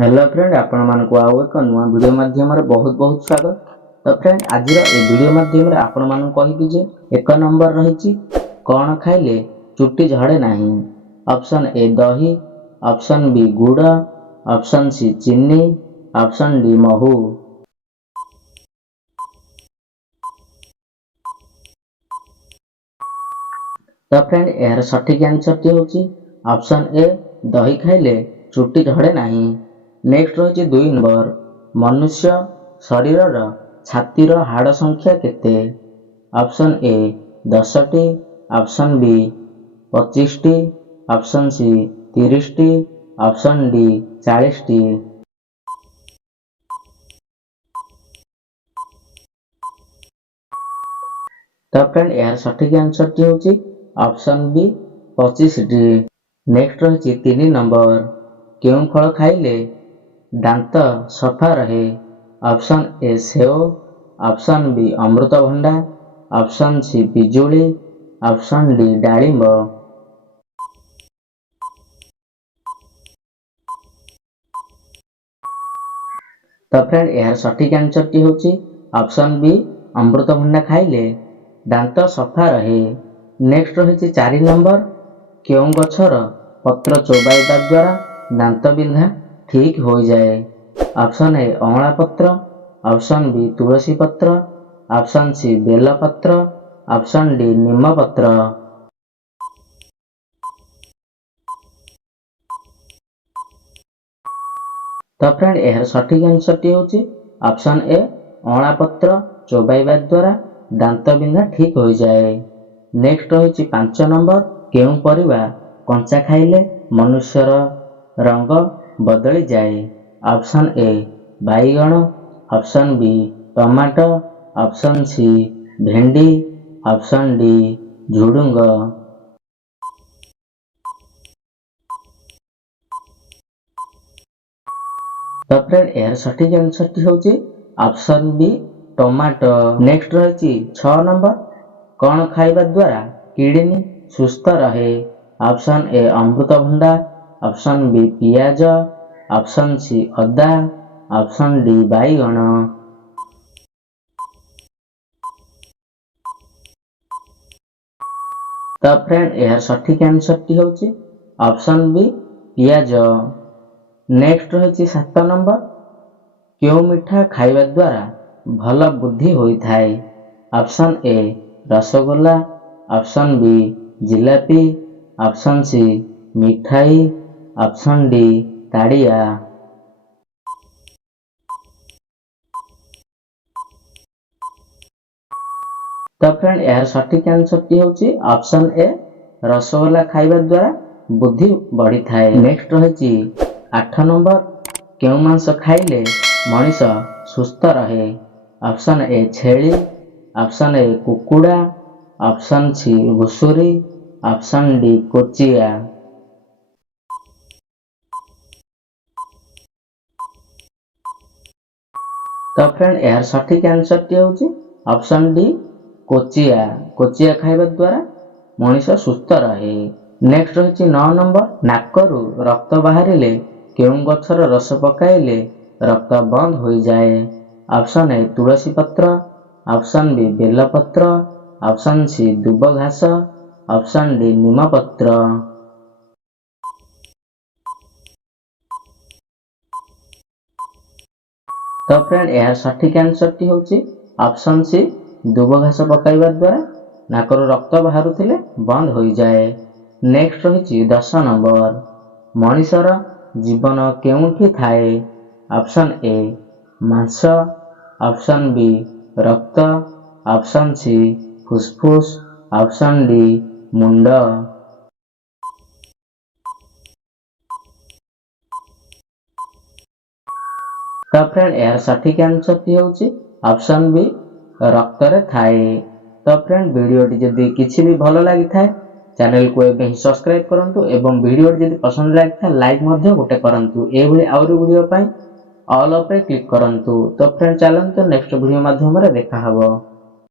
Hello friend, आपण मानक आउ एक नुआ वीडियो माध्यम बहुत बहुत स्वागत। तो फ्रेंड आज वीडियो माध्यम आपण मानक कहबी जे एक नंबर रही कौन खाइले चुट्टी झड़े नहीं। ऑप्शन ए दही, ऑप्शन बी गुड़, ऑप्शन सी चीनी, ऑप्शन डी महू। तो फ्रेंड यार सठिक आंसर टी होची ऑप्शन ए दही खाइले चुट्टी झड़े नहीं। नेक्स्ट रही 2 नंबर, मनुष्य शरीर छातीर हाड़ संख्या केते। ऑप्शन ए 10टी, ऑप्शन बी 25टी, ऑप्शन सी 30टी, ऑप्शन डी 40टी। तो फ्रेंड यार सठिक आंसर टी होची ऑप्शन बी 25टी। नेक्स्ट रही 3 नंबर, केउं फल खाइले दांत सफा रहे। ऑप्शन ए सेव, ऑप्शन बी अमृतभंडा, ऑप्शन सी पिजुली, ऑप्शन डी डालिंब। तो फ्रेंड यार सठिक आंसर टी होची ऑप्शन बी अमृतभंडा खाइले दांत सफा रहे। नेक्स्ट रही 4 नंबर, केउं गछर पत्र चोबाइबा द्वारा दांत बिंधा ठीक हो जाए। ऑप्शन ए अँला पत्र, ऑप्शन बी तुलसी पत्र, ऑप्शन सी बेल पत्र, ऑप्शन डी नीम पत्र। तो फ्रेंड यार सठिक आंसर टी होची ऑप्शन ए अँला पत्र चोबाइबा द्वारा दांत बिंधा ठीक हो जाए। नेक्स्ट रही 5 नंबर, केउं परिबा कंचा खाइले मनुष्यर रंग बदली जाए। ऑप्शन ए बैगण, option B tomato, option C भेंडी, ऑप्शन डी झुडुंग। तो फ्रेंड यार सठिक आंसर टी होची ऑप्शन बी टमाटो। नेक्स्ट रही 6 नंबर, कौन खाइबा द्वारा किडनी सुस्थ रहे। ऑप्शन ए अमृतभंडा, ऑप्शन बी पियाज, ऑप्शन सी अदा, ऑप्शन डी बैगण। तो फ्रेंड यार सठिक आंसर टी होची ऑप्शन बी पियाज। नेक्स्ट रही 7 नंबर, क्यों मिठा खाइबा द्वारा भल बुद्धि होई थाए। Option A rasgulla, option B jalebi, option C मिठाई, ऑप्शन डी ताड़िया। तो फ्रेंड यार सठिक आंसर टी होची ऑप्शन ए रसगोल्ला खाइबा द्वारा बुद्धि बढ़ी थाए। नेक्स्ट रही 8 नंबर, केउं मांस खाइले मनीष सुस्थ रहे। ऑप्शन ए छेली, ऑप्शन ए कुकुड़ा, ऑप्शन सी घुसुरी, ऑप्शन डी कोचिया। तो फ्रेंड यार सठिक आंसर टी होची ऑप्शन डी कोचिया। कोचिया खाइबा द्वारा मनीष सुस्थ रहे। नेक्स्ट रही 9 नंबर, नाकरू रक्त बाहरिले केउं गछर रस पकाइले रक्त बंद हो जाए। ऑप्शन ए तुलसी पत्र, ऑप्शन बी बेल पत्र, ऑप्शन सी दुब घास, ऑप्शन डी नीम पत्र। तो फ्रेंड यार सठिक आंसर टी होची ऑप्शन सी दुब घास पकाइबा द्वारा नाकरू रक्त बाहरुथिले बंद हो जाए। नेक्स्ट रही 10 नंबर, मनीषर जीवन केउंठी थाए। ऑप्शन ए मांस, ऑप्शन बी रक्त, ऑप्शन सी फुसफुस, ऑप्शन डी मुंड। तो फ्रेंड यार सठिक आंसर टी होची ऑप्शन बी रक्त रे थाए। तो फ्रेंड वीडियोटी जदि किछि भी भलो लागि थाए चैनल को एबे ही सब्सक्राइब करंतु एवं वीडियोटी जदि पसंद लागि थाए लाइक मध्ये गोटे करंतु। ए भली आउर वीडियो पई ऑल पे क्लिक करंतु। तो फ्रेंड चलंतु नेक्स्ट वीडियो माध्यम रे देखा हबो।